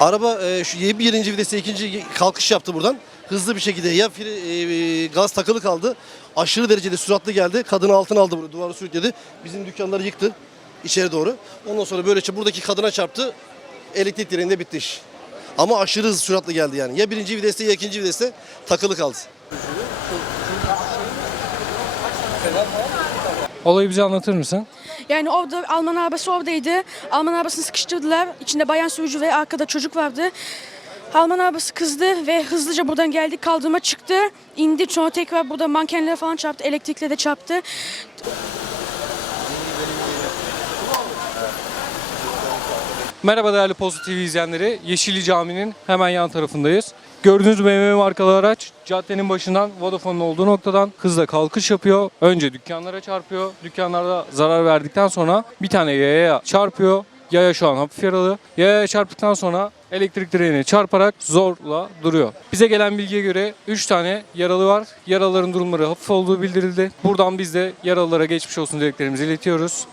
Araba e, şu 1. vitese ikinci kalkış yaptı buradan. Hızlı bir şekilde ya fre, e, gaz takılı kaldı. Aşırı derecede süratli geldi. Kadını altına aldı burada duvarı sürükledi. Bizim dükkanları yıktı içeri doğru. Ondan sonra böyle ç- buradaki kadına çarptı. Elektrik direğinde bitti iş. Ama aşırı hızlı süratli geldi yani. Ya birinci viteste ya ikinci viteste takılı kaldı. Olayı bize anlatır mısın? Yani orada Alman arabası oradaydı. Alman arabasını sıkıştırdılar. İçinde bayan sürücü ve arkada çocuk vardı. Alman arabası kızdı ve hızlıca buradan geldi. Kaldırıma çıktı. indi sonra tekrar burada mankenlere falan çarptı. Elektrikle de çarptı. Merhaba değerli Postu TV izleyenleri. Yeşilli Cami'nin hemen yan tarafındayız. Gördüğünüz BMW markalı araç caddenin başından Vodafone'un olduğu noktadan hızla kalkış yapıyor. Önce dükkanlara çarpıyor. Dükkanlarda zarar verdikten sonra bir tane yayaya çarpıyor. Yaya şu an hafif yaralı. Yayaya çarptıktan sonra elektrik direğine çarparak zorla duruyor. Bize gelen bilgiye göre 3 tane yaralı var. Yaralıların durumları hafif olduğu bildirildi. Buradan biz de yaralılara geçmiş olsun dileklerimizi iletiyoruz.